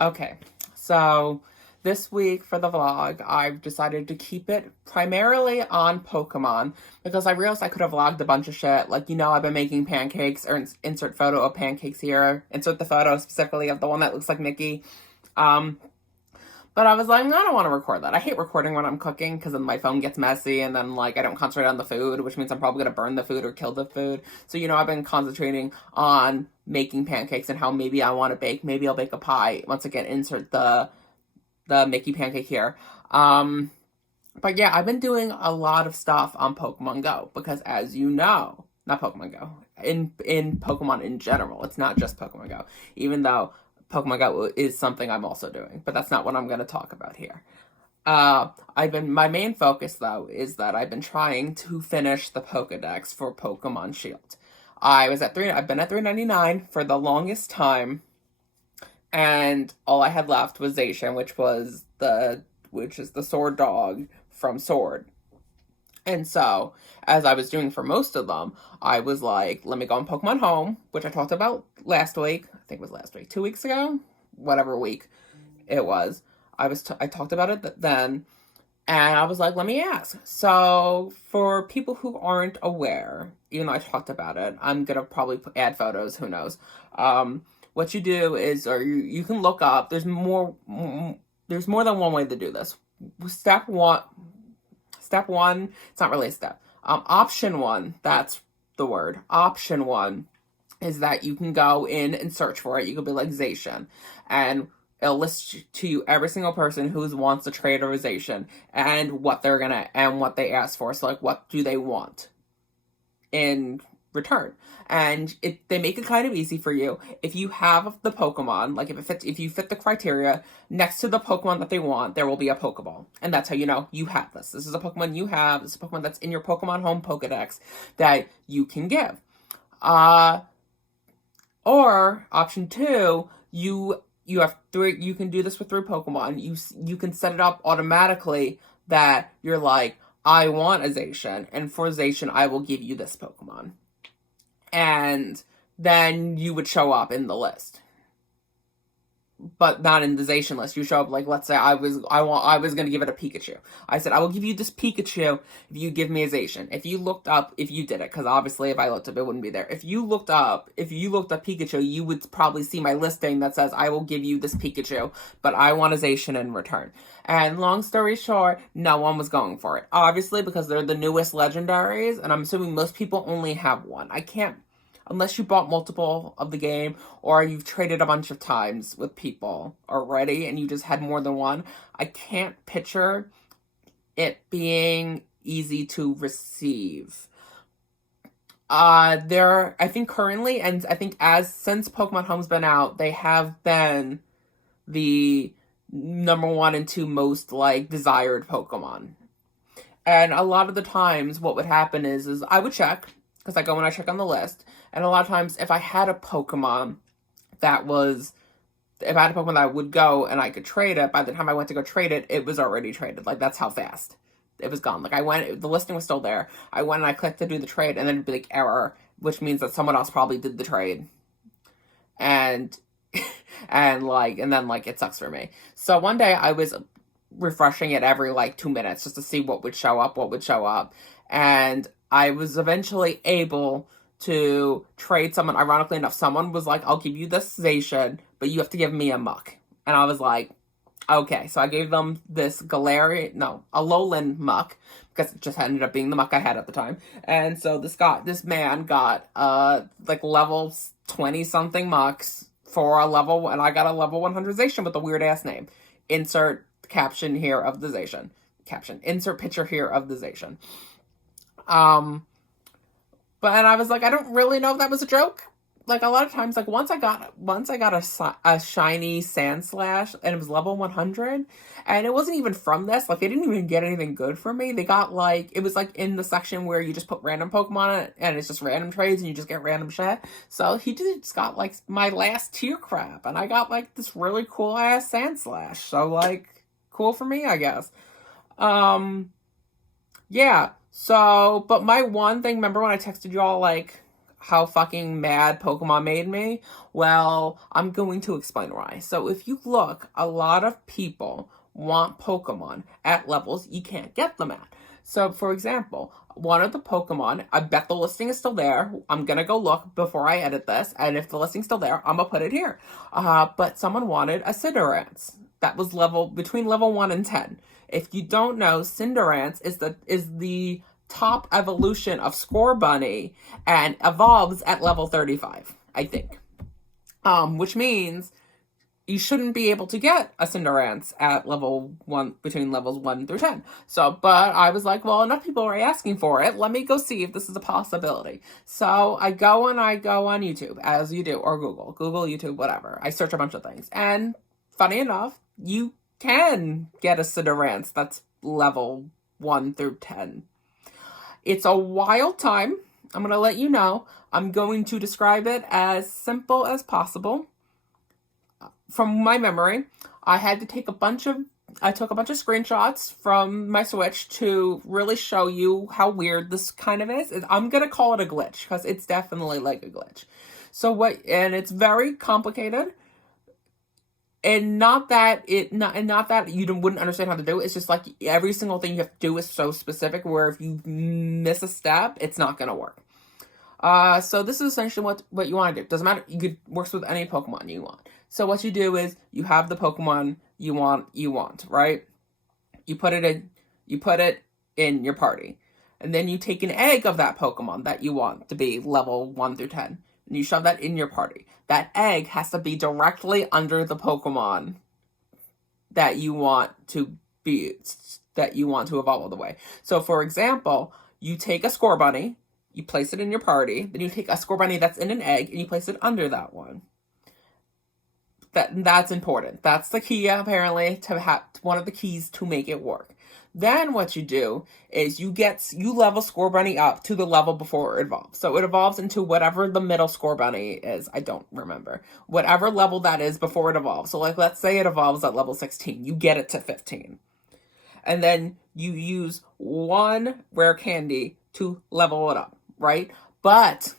Okay, so this week for the vlog, I've decided to keep it primarily on Pokemon because I realized I could have vlogged a bunch of shit. Like, I've been making pancakes, or insert photo of pancakes here. Insert the photo specifically of the one that looks like Mickey. Um, but I was like, I don't want to record that. I hate recording when I'm cooking because then my phone gets messy and then, I don't concentrate on the food, which means I'm probably going to burn the food or kill the food. So, I've been concentrating on making pancakes and how maybe I want to bake. Maybe I'll bake a pie. Once again, insert the Mickey pancake here. But yeah, I've been doing a lot of stuff on Pokemon Go because, as you know, not Pokemon Go, in Pokemon in general, it's not just Pokemon Go, even though Pokemon Go is something I'm also doing, but that's not what I'm going to talk about here. My main focus though is that I've been trying to finish the Pokedex for Pokemon Shield. I've been at 399 for the longest time, and all I had left was Zacian, which is the sword dog from Sword. And so, as I was doing for most of them, I was like, let me go on Pokemon Home, which I talked about last week. I think it was last week, 2 weeks ago, whatever week it was. I talked about it then, and I was like, let me ask. So, for people who aren't aware, even though I talked about it, I'm gonna probably add photos. Who knows? What you do is, or you can look up. There's more than one way to do this. Step one. It's not really a step. Option one, that's the word. Option one is that you can go in and search for it. You could be like Zacian, and it'll list to you every single person who wants to trade or Zacian and what they ask for. So, what do they want in return? And they make it kind of easy for you. If you have the Pokemon, if you fit the criteria, next to the Pokemon that they want, there will be a Pokeball. And that's how you know you have this. This is a Pokemon you have. This is a Pokemon that's in your Pokemon Home Pokedex that you can give. Or option two, you have three. You can do this with 3 Pokemon. You can set it up automatically that you're like, I want a Zacian, and for Zacian, I will give you this Pokemon. And then you would show up in the list, but not in the Zacian list. You show up let's say I was gonna give it a Pikachu. I said I will give you this Pikachu if you give me a Zacian. If you did it, because obviously if I looked up, it wouldn't be there. If you looked up Pikachu, you would probably see my listing that says I will give you this Pikachu, but I want a Zacian in return. And long story short, no one was going for it. Obviously, because they're the newest legendaries, and I'm assuming most people only have one. I can't, unless you bought multiple of the game, or you've traded a bunch of times with people already, and you just had more than one, I can't picture it being easy to receive. I think currently, and I think since Pokemon Home's been out, they have been the number 1 and 2 most desired Pokemon. And a lot of the times what would happen is I would check, because I go when I check on the list, and a lot of times if I had a Pokemon that I would go and I could trade it, by the time I went to go trade it, it was already traded. That's how fast it was gone. The listing was still there. I went and I clicked to do the trade, and then it'd be error, which means that someone else probably did the trade. And and then it sucks for me. So one day I was refreshing it every 2 minutes just to see what would show up. And I was eventually able to trade someone. Ironically enough, someone was like, I'll give you this Zacian, but you have to give me a Muck. And I was like, okay. So I gave them this Alolan Muck, because it just ended up being the Muck I had at the time. And so this man got level 20 something Mucks for a level, and I got a level 100 Zacian with a weird ass name. Insert caption here of the Zacian. Insert picture here of the Zacian. But I was like, I don't really know if that was a joke. A lot of times, once I got a shiny Sandslash, and it was level 100, and it wasn't even from this. They didn't even get anything good for me. They got it was in the section where you just put random Pokemon in it, and it's just random trades, and you just get random shit. So he just got my last tier crap, and I got this really cool ass Sandslash. So cool for me, I guess. Yeah. So, but my one thing, remember when I texted you all how fucking mad Pokemon made me? Well, I'm going to explain why. So if you look, a lot of people want Pokemon at levels you can't get them at. So for example, one of the Pokemon, I bet the listing is still there. I'm gonna go look before I edit this, and if the listing's still there, I'm gonna put it here. But someone wanted a Cinderace that was between level 1 and 10. If you don't know, Cinderace is the top evolution of Scorbunny and evolves at level 35, I think. Which means you shouldn't be able to get a Cinderace at level 1, between levels 1 through 10. So, but I was like, well, enough people are asking for it. Let me go see if this is a possibility. So I go on YouTube, as you do, or Google, YouTube, whatever. I search a bunch of things. And funny enough, you can get a Cinderace that's level 1 through 10. It's a wild time. I'm going to let you know. I'm going to describe it as simple as possible. From my memory, I took a bunch of screenshots from my Switch to really show you how weird this kind of is. I'm going to call it a glitch because it's definitely like a glitch. And it's very complicated. And not that you wouldn't understand how to do it. It's just like every single thing you have to do is so specific where if you miss a step, it's not going to work. So this is essentially what you want to do. Doesn't matter. Works with any Pokemon you want. So what you do is you have the Pokemon you want, right? You put it in your party. And then you take an egg of that Pokemon that you want to be level 1 through 10. And you shove that in your party. That egg has to be directly under the Pokemon that you want to evolve all the way. So for example, you take a Scorbunny, you place it in your party, then you take a Scorbunny that's in an egg and you place it under that one. That's important. That's the key, apparently, to have one of the keys to make it work. Then what you do is you level Scorbunny up to the level before it evolves. So it evolves into whatever the middle Scorbunny is. I don't remember. Whatever level that is before it evolves. So like, let's say it evolves at level 16. You get it to 15. And then you use one rare candy to level it up, right? But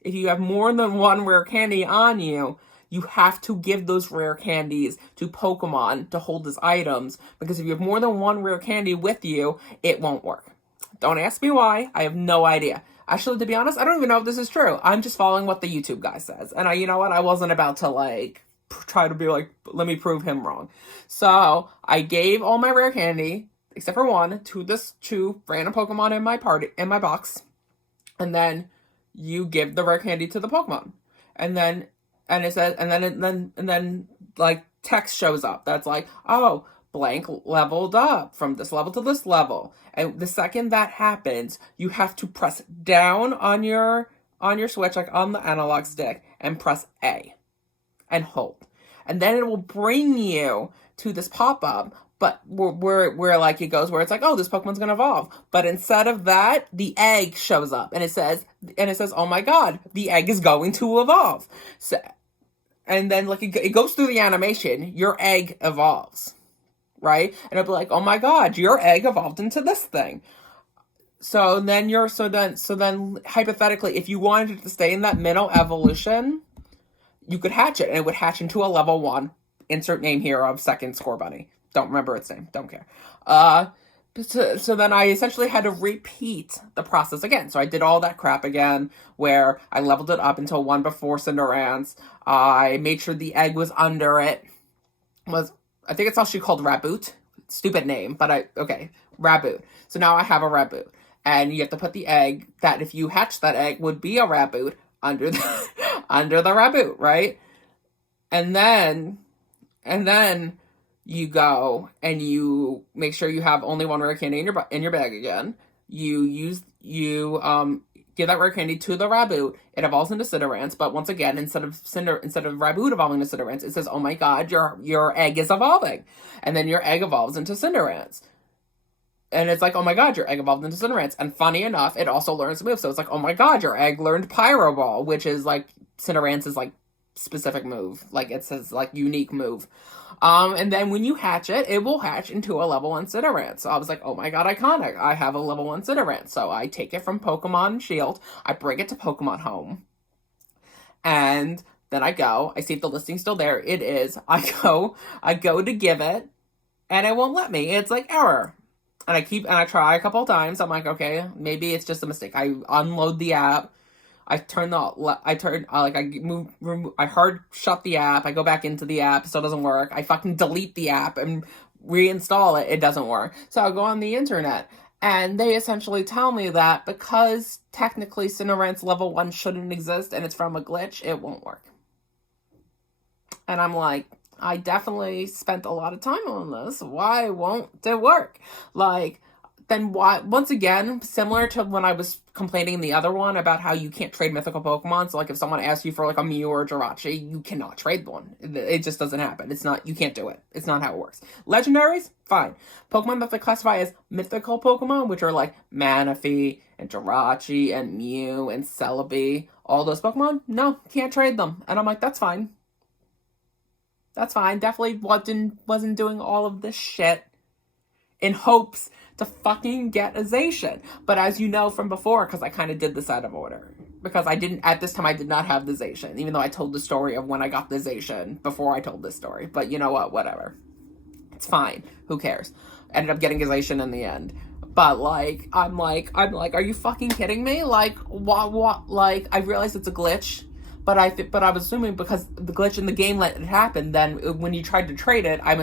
if you have more than one rare candy on you, you have to give those rare candies to Pokemon to hold as items, because if you have more than one rare candy with you, it won't work. Don't ask me why. I have no idea. Actually, to be honest, I don't even know if this is true. I'm just following what the YouTube guy says. And you know what? I wasn't about to try to be like, let me prove him wrong. So I gave all my rare candy, except for one, to random Pokemon in my box. And then you give the rare candy to the Pokemon. And then it says, and then like text shows up that's like, oh, blank leveled up from this level to this level. And the second that happens, you have to press down on your Switch, like on the analog stick, and press A and hold. And then it will bring you to this pop-up, but where like it goes, where it's like, oh, this Pokemon's gonna evolve. But instead of that, the egg shows up and it says, oh my god, the egg is going to evolve. So, and then like it goes through the animation, your egg evolves, right? And it'll be like, oh my god, your egg evolved into this thing. So then hypothetically, if you wanted it to stay in that middle evolution, you could hatch it, and it would hatch into a level 1. Insert name here of second Scorbunny. Don't remember its name. Don't care. So then I essentially had to repeat the process again. So I did all that crap again, where I leveled it up until 1 before Cinderace. I made sure the egg was under it. I think it's actually called Raboot. Stupid name, but Raboot. So now I have a Raboot. And you have to put the egg that, if you hatch that egg, would be a Raboot under the Raboot, right? And then you go and you make sure you have only one rare candy in your bag again. You give that rare candy to the Raboot. It evolves into Cinderace, but once again, instead of Raboot evolving to Cinderace, it says, "Oh my god, your egg is evolving," and then your egg evolves into Cinderace. And it's like, oh my god, your egg evolved into Cinderace. And funny enough, it also learns to move. So it's like, oh my god, your egg learned Pyro Ball, which is like Cinderace's like specific move. Like, it says, like, unique move. And then when you hatch it, it will hatch into a level 1 Cinerant. So I was like, oh my god, iconic. I have a level 1 Cinerant. So I take it from Pokemon Shield, I bring it to Pokemon Home, and then I see if the listing's still there. It is. I go to give it, and it won't let me. It's like, error. And I try a couple times. I'm like, okay, maybe it's just a mistake. I unload the app. I hard shut the app. I go back into the app, still doesn't work. I fucking delete the app and reinstall it. It doesn't work. So I go on the internet, and they essentially tell me that because technically Cinerant's level 1 shouldn't exist and it's from a glitch, it won't work. And I'm like, I definitely spent a lot of time on this. Why won't it work? Like, then why? Once again, similar to when I was complaining in the other one about how you can't trade mythical Pokemon. So, like, if someone asks you for, like, a Mew or a Jirachi, you cannot trade one. It just doesn't happen. You can't do it. It's not how it works. Legendaries, fine. Pokemon that they classify as mythical Pokemon, which are, like, Manaphy and Jirachi and Mew and Celebi, all those Pokemon, no, can't trade them. And I'm like, that's fine. That's fine. Definitely wasn't doing all of this shit in hopes to fucking get a Zacian. But as you know from before, because I kind of did this out of order. Because at this time I did not have the Zacian, even though I told the story of when I got the Zacian before I told this story. But you know what? Whatever. It's fine. Who cares? Ended up getting a Zacian in the end. But, like, I'm like, are you fucking kidding me? Like, what, like, I realize it's a glitch. But I was assuming because the glitch in the game let it happen, then when you tried to trade it, I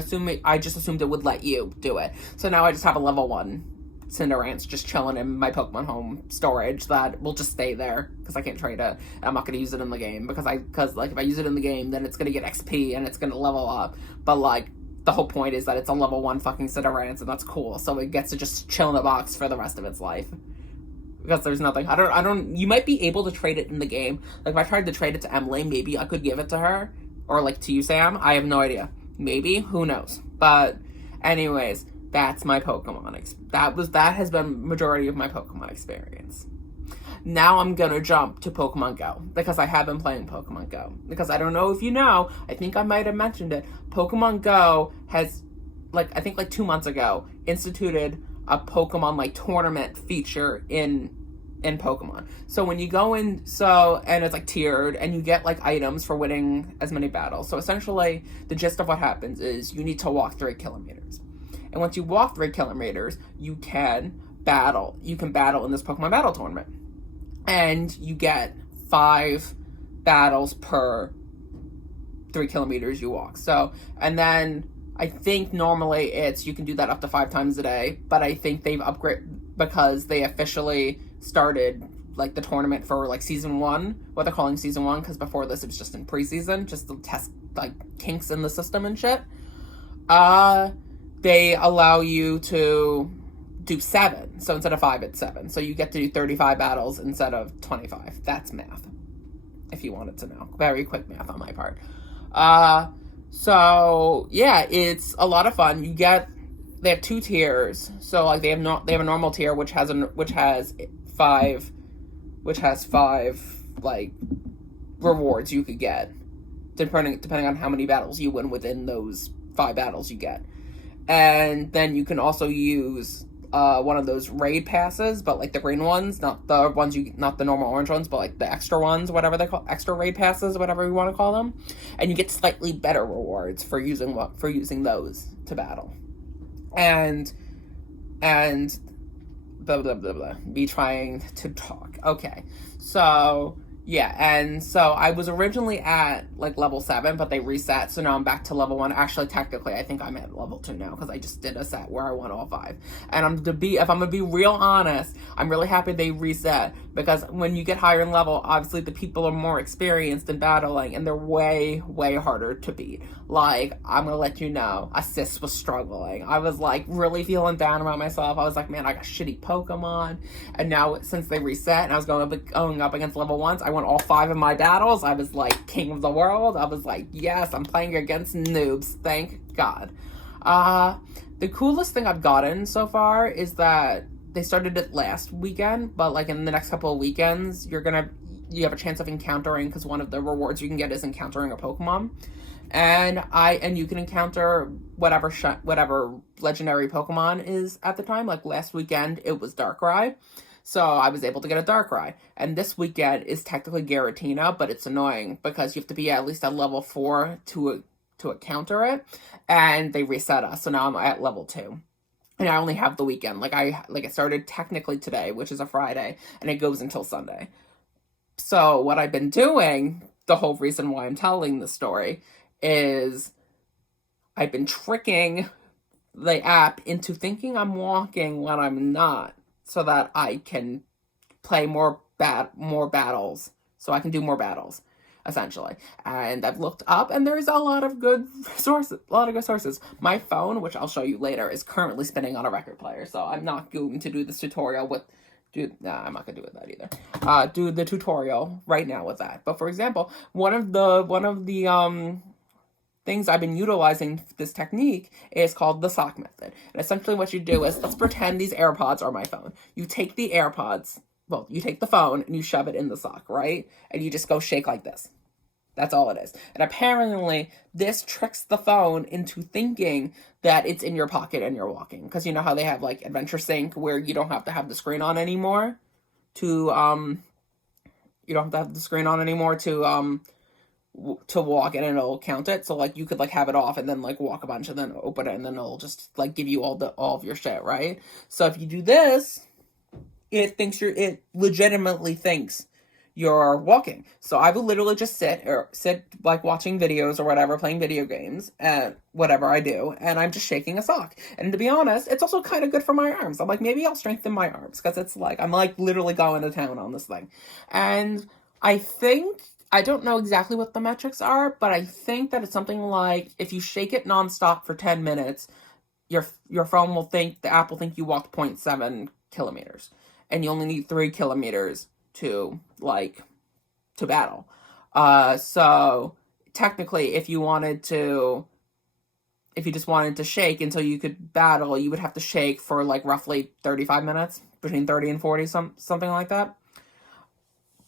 just assumed it would let you do it. So now I just have a level 1 Cinerant just chilling in my Pokemon Home storage that will just stay there because I can't trade it. I'm not going to use it in the game because like if I use it in the game, then it's going to get XP and it's going to level up. But like the whole point is that it's a level 1 fucking Cinerant, and that's cool. So it gets to just chill in the box for the rest of its life. Because there's nothing, you might be able to trade it in the game. Like, if I tried to trade it to Emily, maybe I could give it to her. Or, like, to you, Sam. I have no idea. Maybe. Who knows? But, anyways, that's my Pokemon. That has been majority of my Pokemon experience. Now I'm gonna jump to Pokemon Go. Because I have been playing Pokemon Go. Because I don't know if you know, I think I might have mentioned it. Pokemon Go has, like, I think, like, 2 months ago, instituted a Pokemon, like, tournament feature in Pokemon. So when you go in, and it's, like, tiered, and you get, like, items for winning as many battles. So essentially, the gist of what happens is you need to walk 3 kilometers. And once you walk 3 kilometers, you can battle. You can battle in this Pokemon Battle Tournament. And you get 5 battles per 3 kilometers you walk. So, and then I think normally you can do that up to 5 times a day, but I think they've upgraded because they officially started, like, the tournament for, like, Season 1, what they're calling Season 1, because before this it was just in preseason, just to test, like, kinks in the system and shit. They allow you to do 7, so instead of 5, it's 7. So you get to do 35 battles instead of 25. That's math, if you wanted to know. Very quick math on my part. So yeah, it's a lot of fun. They have 2 tiers. So like they have a normal tier which has 5 like rewards you could get depending on how many battles you win within those 5 battles you get. And then you can also use one of those raid passes, but like the green ones, not the normal orange ones, but like the extra ones, whatever they call extra raid passes, whatever you want to call them, and you get slightly better rewards for using those to battle, and blah blah blah blah. Me trying to talk. Okay, so. Yeah, and so I was originally at, like, level 7, but they reset, so now I'm back to level 1. Actually, technically, I think I'm at level 2 now, because I just did a set where I won all 5. And if I'm gonna be real honest, I'm really happy they reset, because when you get higher in level, obviously the people are more experienced in battling, and they're way, way harder to beat. Like, I'm gonna let you know, Assist was struggling. I was, like, really feeling down about myself. I was like, man, I got shitty Pokemon, and now, since they reset, and I was going up against level 1s, I won all 5 of my battles. I was like king of the world. I was like, yes, I'm playing against noobs. Thank God. The coolest thing I've gotten so far is that they started it last weekend, but like in the next couple of weekends, you have a chance of encountering, because one of the rewards you can get is encountering a Pokemon. And you can encounter whatever legendary Pokemon is at the time. Like last weekend, it was Darkrai. So I was able to get a Darkrai. And this weekend is technically Giratina, but it's annoying because you have to be at least at level 4 to encounter it. And they reset us. So now I'm at level 2. And I only have the weekend. It started technically today, which is a Friday, and it goes until Sunday. So what I've been doing, the whole reason why I'm telling this story, is I've been tricking the app into thinking I'm walking when I'm not, so that I can play more battles, so I can do more battles, essentially. And I've looked up, and there's a lot of good sources. My phone, which I'll show you later, is currently spinning on a record player, so I'm not going to do this tutorial with. I'm not gonna do it with that either. Do the tutorial right now with that. But for example, one of the things I've been utilizing this technique is called the sock method. And essentially what you do is, let's pretend these AirPods are my phone. You take the AirPods, you take the phone and you shove it in the sock, right? And you just go shake like this. That's all it is. And apparently this tricks the phone into thinking that it's in your pocket and you're walking. Because you know how they have like Adventure Sync where you don't have to have the screen on anymore to walk, and it'll count it. So like you could like have it off and then like walk a bunch and then open it, and then it'll just like give you all of your shit, right? So if you do this, it legitimately thinks you're walking. So I will literally just sit like watching videos or whatever, playing video games and whatever I do, and I'm just shaking a sock. And to be honest, it's also kind of good for my arms. I'm like, maybe I'll strengthen my arms, because it's like I'm like literally going to town on this thing. And I don't know exactly what the metrics are, but I think that it's something like if you shake it nonstop for 10 minutes, your phone will think, the app will think you walked 0.7 kilometers, and you only need 3 kilometers to battle. So technically, if you just wanted to shake until you could battle, you would have to shake for like roughly 35 minutes, between 30 and 40, something like that.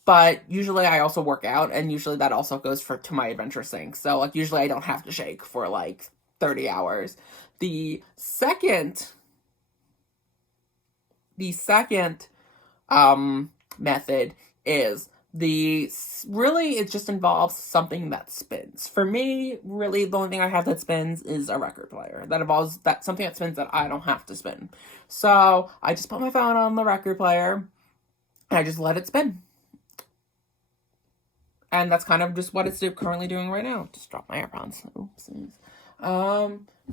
But usually I also work out, and usually that also goes to my Adventure Sync. So like usually I don't have to shake for like 30 hours. The second method is it just involves something that spins. For me, really the only thing I have that spins is a record player. That involves something that spins that I don't have to spin. So I just put my phone on the record player and I just let it spin. And that's kind of just what it's currently doing right now. Just dropped my AirPods. Oopsies.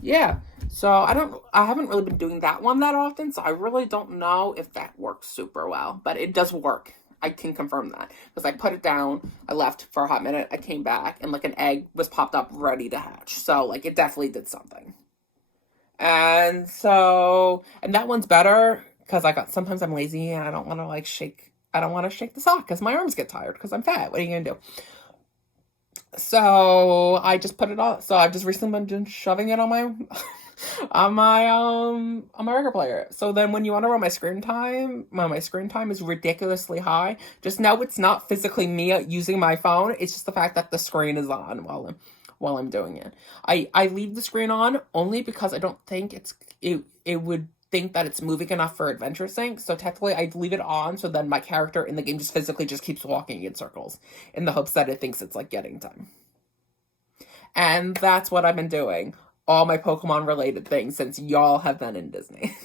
Yeah. So I haven't really been doing that one that often, so I really don't know if that works super well. But it does work. I can confirm that. Because I put it down, I left for a hot minute, I came back, and like an egg was popped up ready to hatch. So like it definitely did something. And that one's better because sometimes I'm lazy and I don't want to shake the sock because my arms get tired because I'm fat. What are you gonna do? So I just put it on. So I've just recently been shoving it on my on my record player. So then when you want to run my screen time is ridiculously high. Just know it's not physically me using my phone. It's just the fact that the screen is on while I'm doing it. I leave the screen on only because I don't think it would think that it's moving enough for Adventure Sync. So technically I leave it on so then my character in the game just physically just keeps walking in circles in the hopes that it thinks it's like getting time. And that's what I've been doing. All my Pokemon related things since y'all have been in Disney.